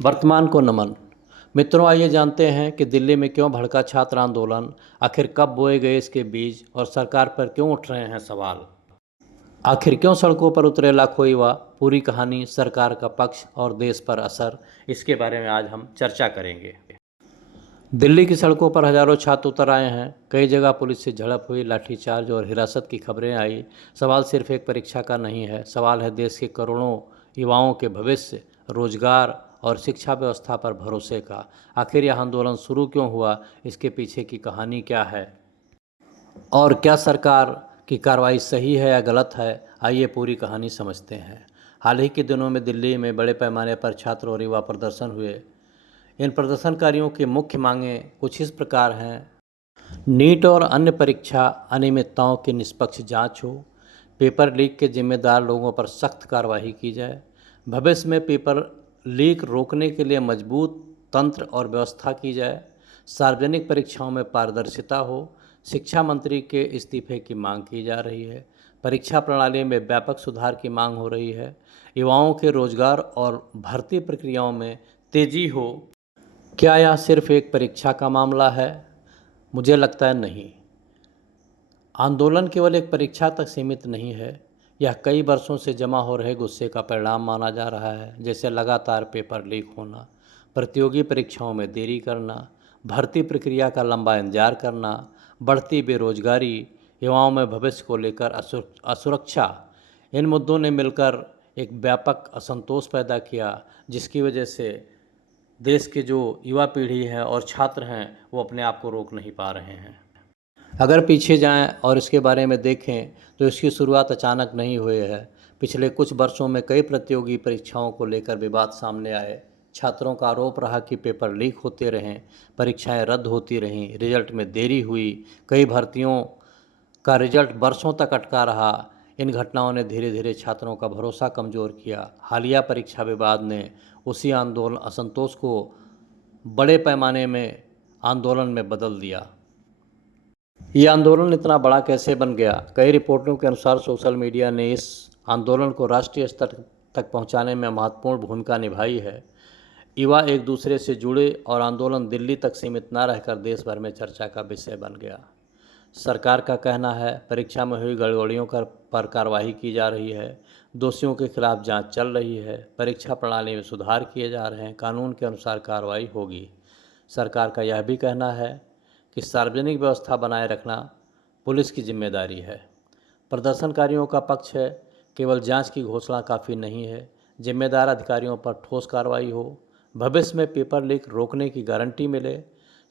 वर्तमान को नमन। मित्रों, आइए जानते हैं कि दिल्ली में क्यों भड़का छात्र आंदोलन, आखिर कब बोए गए इसके बीज और सरकार पर क्यों उठ रहे हैं सवाल। आखिर क्यों सड़कों पर उतरे लाखों युवा, पूरी कहानी, सरकार का पक्ष और देश पर असर, इसके बारे में आज हम चर्चा करेंगे। दिल्ली की सड़कों पर हजारों छात्र उतर आए हैं। कई जगह पुलिस से झड़प हुई, लाठीचार्ज और हिरासत की खबरें आई। सवाल सिर्फ एक परीक्षा का नहीं है, सवाल है देश के करोड़ों युवाओं के भविष्य, रोजगार और शिक्षा व्यवस्था पर भरोसे का। आखिर यह आंदोलन शुरू क्यों हुआ, इसके पीछे की कहानी क्या है और क्या सरकार की कार्रवाई सही है या गलत है, आइए पूरी कहानी समझते हैं। हाल ही के दिनों में दिल्ली में बड़े पैमाने पर छात्र और युवा प्रदर्शन हुए। इन प्रदर्शनकारियों की मुख्य मांगें कुछ इस प्रकार हैं। नीट और अन्य परीक्षा अनियमितताओं की निष्पक्ष जांच हो, पेपर लीक के जिम्मेदार लोगों पर सख्त कार्रवाई की जाए, भविष्य में पेपर लीक रोकने के लिए मजबूत तंत्र और व्यवस्था की जाए, सार्वजनिक परीक्षाओं में पारदर्शिता हो, शिक्षा मंत्री के इस्तीफे की मांग की जा रही है, परीक्षा प्रणाली में व्यापक सुधार की मांग हो रही है, युवाओं के रोजगार और भर्ती प्रक्रियाओं में तेजी हो। क्या यह सिर्फ एक परीक्षा का मामला है? मुझे लगता है नहीं। आंदोलन केवल एक परीक्षा तक सीमित नहीं है, यह कई वर्षों से जमा हो रहे गुस्से का परिणाम माना जा रहा है, जैसे लगातार पेपर लीक होना, प्रतियोगी परीक्षाओं में देरी करना, भर्ती प्रक्रिया का लंबा इंतजार करना, बढ़ती बेरोजगारी, युवाओं में भविष्य को लेकर असुरक्षा। इन मुद्दों ने मिलकर एक व्यापक असंतोष पैदा किया, जिसकी वजह से देश के जो युवा पीढ़ी है और छात्र हैं वो अपने आप को रोक नहीं पा रहे हैं। अगर पीछे जाएं और इसके बारे में देखें तो इसकी शुरुआत अचानक नहीं हुई है। पिछले कुछ वर्षों में कई प्रतियोगी परीक्षाओं को लेकर विवाद सामने आए। छात्रों का आरोप रहा कि पेपर लीक होते रहें, परीक्षाएं रद्द होती रहीं, रिजल्ट में देरी हुई, कई भर्तियों का रिजल्ट वर्षों तक अटका रहा। इन घटनाओं ने धीरे धीरे छात्रों का भरोसा कमज़ोर किया। हालिया परीक्षा विवाद ने उसी आंदोलन असंतोष को बड़े पैमाने में आंदोलन में बदल दिया। ये आंदोलन इतना बड़ा कैसे बन गया? कई रिपोर्टों के अनुसार सोशल मीडिया ने इस आंदोलन को राष्ट्रीय स्तर तक पहुंचाने में महत्वपूर्ण भूमिका निभाई है। युवा एक दूसरे से जुड़े और आंदोलन दिल्ली तक सीमित न रहकर देश भर में चर्चा का विषय बन गया। सरकार का कहना है परीक्षा में हुई गड़बड़ियों पर कार्रवाई की जा रही है, दोषियों के खिलाफ जांच चल रही है, परीक्षा प्रणाली में सुधार किए जा रहे हैं, कानून के अनुसार कार्रवाई होगी। सरकार का यह भी कहना है कि सार्वजनिक व्यवस्था बनाए रखना पुलिस की जिम्मेदारी है। प्रदर्शनकारियों का पक्ष है केवल जांच की घोषणा काफ़ी नहीं है, जिम्मेदार अधिकारियों पर ठोस कार्रवाई हो, भविष्य में पेपर लीक रोकने की गारंटी मिले,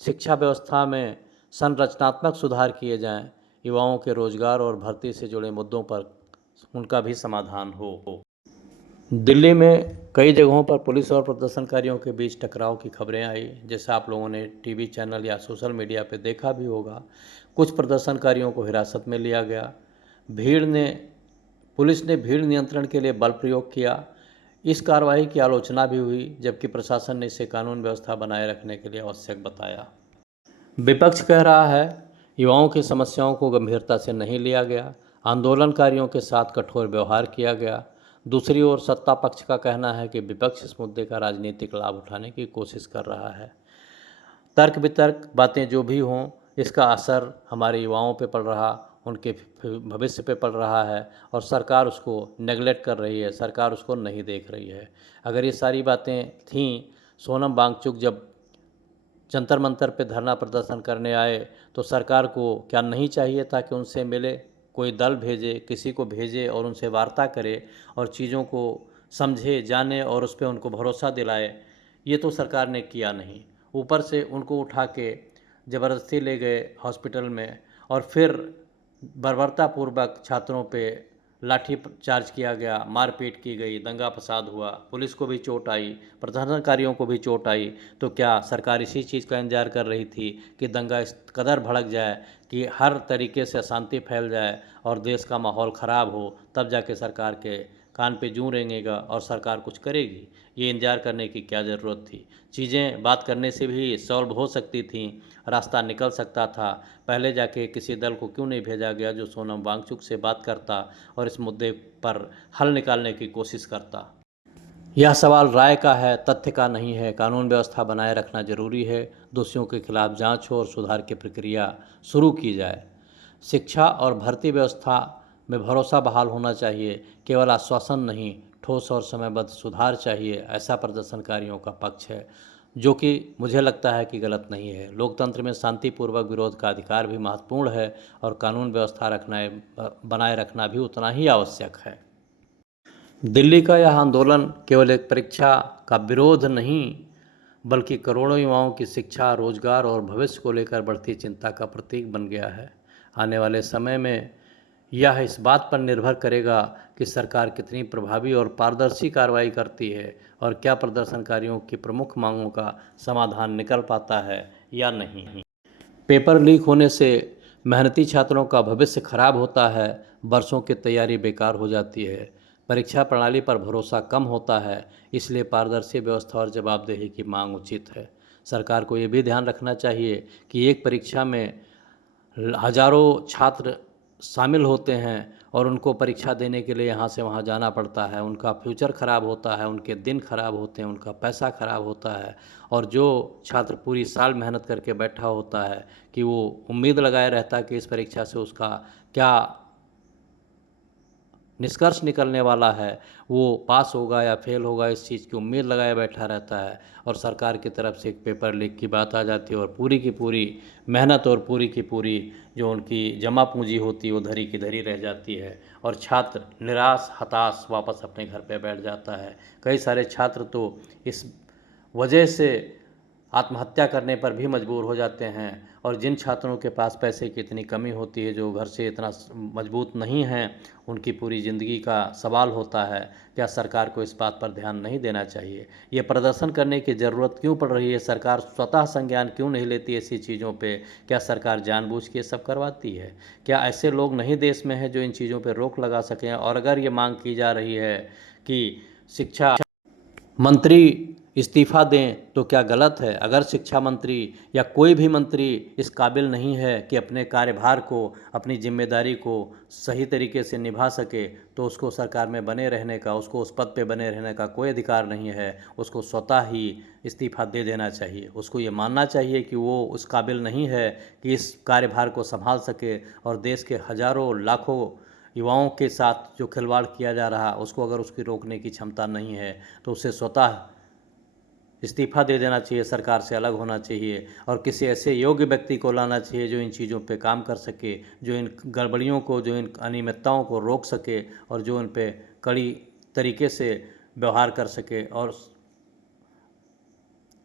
शिक्षा व्यवस्था में संरचनात्मक सुधार किए जाएं, युवाओं के रोजगार और भर्ती से जुड़े मुद्दों पर उनका भी समाधान हो। दिल्ली में कई जगहों पर पुलिस और प्रदर्शनकारियों के बीच टकराव की खबरें आई, जैसा आप लोगों ने टीवी चैनल या सोशल मीडिया पर देखा भी होगा। कुछ प्रदर्शनकारियों को हिरासत में लिया गया। पुलिस ने भीड़ नियंत्रण के लिए बल प्रयोग किया। इस कार्रवाई की आलोचना भी हुई, जबकि प्रशासन ने इसे कानून व्यवस्था बनाए रखने के लिए आवश्यक बताया। विपक्ष कह रहा है युवाओं की समस्याओं को गंभीरता से नहीं लिया गया, आंदोलनकारियों के साथ कठोर व्यवहार किया गया। दूसरी ओर सत्ता पक्ष का कहना है कि विपक्ष इस मुद्दे का राजनीतिक लाभ उठाने की कोशिश कर रहा है। तर्क वितर्क बातें जो भी हों, इसका असर हमारे युवाओं पे पड़ रहा, उनके भविष्य पे पड़ रहा है और सरकार उसको नेगलेक्ट कर रही है, सरकार उसको नहीं देख रही है। अगर ये सारी बातें थीं, सोनम वांगचुक जब जंतर मंतर पे धरना प्रदर्शन करने आए तो सरकार को क्या नहीं चाहिए था कि उनसे मिले, कोई दल भेजे, किसी को भेजे और उनसे वार्ता करे और चीज़ों को समझे, जाने और उस पर उनको भरोसा दिलाए। ये तो सरकार ने किया नहीं, ऊपर से उनको उठा के ज़बरदस्ती ले गए हॉस्पिटल में और फिर बर्बरतापूर्वक छात्रों पे लाठी चार्ज किया गया, मारपीट की गई, दंगा फसाद हुआ, पुलिस को भी चोट आई, प्रदर्शनकारियों को भी चोट आई। तो क्या सरकार इसी चीज़ का इंतजार कर रही थी कि दंगा इस कदर भड़क जाए कि हर तरीके से अशांति फैल जाए और देश का माहौल ख़राब हो, तब जाके सरकार के कान पे जूं रेंगेगा और सरकार कुछ करेगी? ये इंतजार करने की क्या ज़रूरत थी? चीज़ें बात करने से भी सॉल्व हो सकती थीं, रास्ता निकल सकता था। पहले जाके किसी दल को क्यों नहीं भेजा गया जो सोनम वांगचुक से बात करता और इस मुद्दे पर हल निकालने की कोशिश करता? यह सवाल राय का है, तथ्य का नहीं है। कानून व्यवस्था बनाए रखना जरूरी है। दोषियों के खिलाफ जांच हो और सुधार की प्रक्रिया शुरू की जाए। शिक्षा और भर्ती व्यवस्था में भरोसा बहाल होना चाहिए। केवल आश्वासन नहीं, ठोस और समयबद्ध सुधार चाहिए, ऐसा प्रदर्शनकारियों का पक्ष है, जो कि मुझे लगता है कि गलत नहीं है। लोकतंत्र में शांतिपूर्वक विरोध का अधिकार भी महत्वपूर्ण है और कानून व्यवस्था बनाए रखना भी उतना ही आवश्यक है। दिल्ली का यह आंदोलन केवल एक परीक्षा का विरोध नहीं, बल्कि करोड़ों युवाओं की शिक्षा, रोजगार और भविष्य को लेकर बढ़ती चिंता का प्रतीक बन गया है। आने वाले समय में यह इस बात पर निर्भर करेगा कि सरकार कितनी प्रभावी और पारदर्शी कार्रवाई करती है और क्या प्रदर्शनकारियों की प्रमुख मांगों का समाधान निकल पाता है या नहीं। पेपर लीक होने से मेहनती छात्रों का भविष्य खराब होता है, वर्षों की तैयारी बेकार हो जाती है, परीक्षा प्रणाली पर भरोसा कम होता है। इसलिए पारदर्शी व्यवस्था और जवाबदेही की मांग उचित है। सरकार को ये भी ध्यान रखना चाहिए कि एक परीक्षा में हजारों छात्र शामिल होते हैं और उनको परीक्षा देने के लिए यहाँ से वहाँ जाना पड़ता है। उनका फ्यूचर ख़राब होता है, उनके दिन खराब होते हैं, उनका पैसा खराब होता है। और जो छात्र पूरी साल मेहनत करके बैठा होता है कि वो उम्मीद लगाए रहता है कि इस परीक्षा से उसका क्या निष्कर्ष निकलने वाला है, वो पास होगा या फेल होगा, इस चीज़ की उम्मीद लगाए बैठा रहता है। और सरकार की तरफ से एक पेपर लीक की बात आ जाती है और पूरी की पूरी मेहनत और पूरी की पूरी जो उनकी जमा पूंजी होती है वो धरी की धरी रह जाती है और छात्र निराश हताश वापस अपने घर पे बैठ जाता है। कई सारे छात्र तो इस वजह से आत्महत्या करने पर भी मजबूर हो जाते हैं। और जिन छात्रों के पास पैसे की इतनी कमी होती है, जो घर से इतना मजबूत नहीं हैं, उनकी पूरी ज़िंदगी का सवाल होता है। क्या सरकार को इस बात पर ध्यान नहीं देना चाहिए? ये प्रदर्शन करने की ज़रूरत क्यों पड़ रही है? सरकार स्वतः संज्ञान क्यों नहीं लेती ऐसी चीज़ों पे? क्या सरकार जानबूझ के सब करवाती है? क्या ऐसे लोग नहीं देश में हैं जो इन चीज़ों पर रोक लगा सकें? और अगर ये मांग की जा रही है कि शिक्षा मंत्री इस्तीफ़ा दें तो क्या गलत है? अगर शिक्षा मंत्री या कोई भी मंत्री इस काबिल नहीं है कि अपने कार्यभार को, अपनी जिम्मेदारी को सही तरीके से निभा सके, तो उसको सरकार में बने रहने का, उसको उस पद पे बने रहने का कोई अधिकार नहीं है। उसको स्वतः ही इस्तीफ़ा दे देना चाहिए। उसको ये मानना चाहिए कि वो उस काबिल नहीं है कि इस कार्यभार को संभाल सके और देश के हज़ारों लाखों युवाओं के साथ जो खिलवाड़ किया जा रहा, उसको अगर उसकी रोकने की क्षमता नहीं है तो उसे स्वतः इस्तीफ़ा दे देना चाहिए, सरकार से अलग होना चाहिए और किसी ऐसे योग्य व्यक्ति को लाना चाहिए जो इन चीज़ों पे काम कर सके, जो इन गड़बड़ियों को, जो इन अनियमितताओं को रोक सके और जो इन पे कड़ी तरीके से व्यवहार कर सके और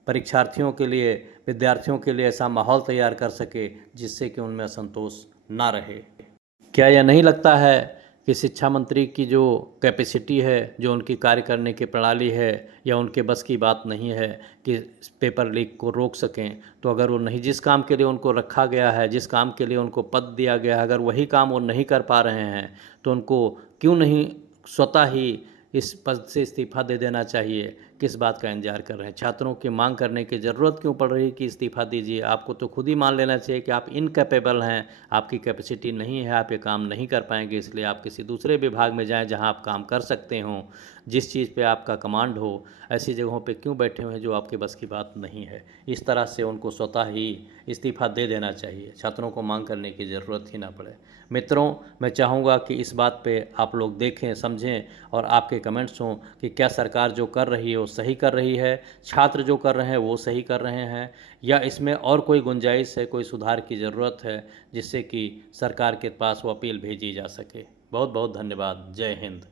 परीक्षार्थियों के लिए, विद्यार्थियों के लिए ऐसा माहौल तैयार कर सके जिससे कि उनमें असंतोष ना रहे। क्या यह नहीं लगता है कि शिक्षा मंत्री की जो कैपेसिटी है, जो उनकी कार्य करने की प्रणाली है, या उनके बस की बात नहीं है कि पेपर लीक को रोक सकें? तो अगर वो नहीं, जिस काम के लिए उनको रखा गया है, जिस काम के लिए उनको पद दिया गया है, अगर वही काम वो नहीं कर पा रहे हैं तो उनको क्यों नहीं स्वतः ही इस पद से इस्तीफ़ा दे देना चाहिए? किस बात का इंतजार कर रहे हैं? छात्रों की मांग करने की ज़रूरत क्यों पड़ रही है कि इस्तीफ़ा दीजिए? आपको तो खुद ही मान लेना चाहिए कि आप इनकैपेबल हैं, आपकी कैपेसिटी नहीं है, आप ये काम नहीं कर पाएंगे, इसलिए आप किसी दूसरे विभाग में जाएं जहां आप काम कर सकते हों, जिस चीज़ पे आपका कमांड हो। ऐसी जगहों पे क्यों बैठे हुए हैं जो आपके बस की बात नहीं है? इस तरह से उनको स्वतः ही इस्तीफ़ा दे देना चाहिए, छात्रों को मांग करने की ज़रूरत ही ना पड़े। मित्रों, मैं चाहूँगा कि इस बात पे आप लोग देखें, समझें और आपके कमेंट्स हों कि क्या सरकार जो कर रही है वो सही कर रही है, छात्र जो कर रहे हैं वो सही कर रहे हैं, या इसमें और कोई गुंजाइश है, कोई सुधार की ज़रूरत है जिससे कि सरकार के पास वो अपील भेजी जा सके। बहुत बहुत धन्यवाद। जय हिंद।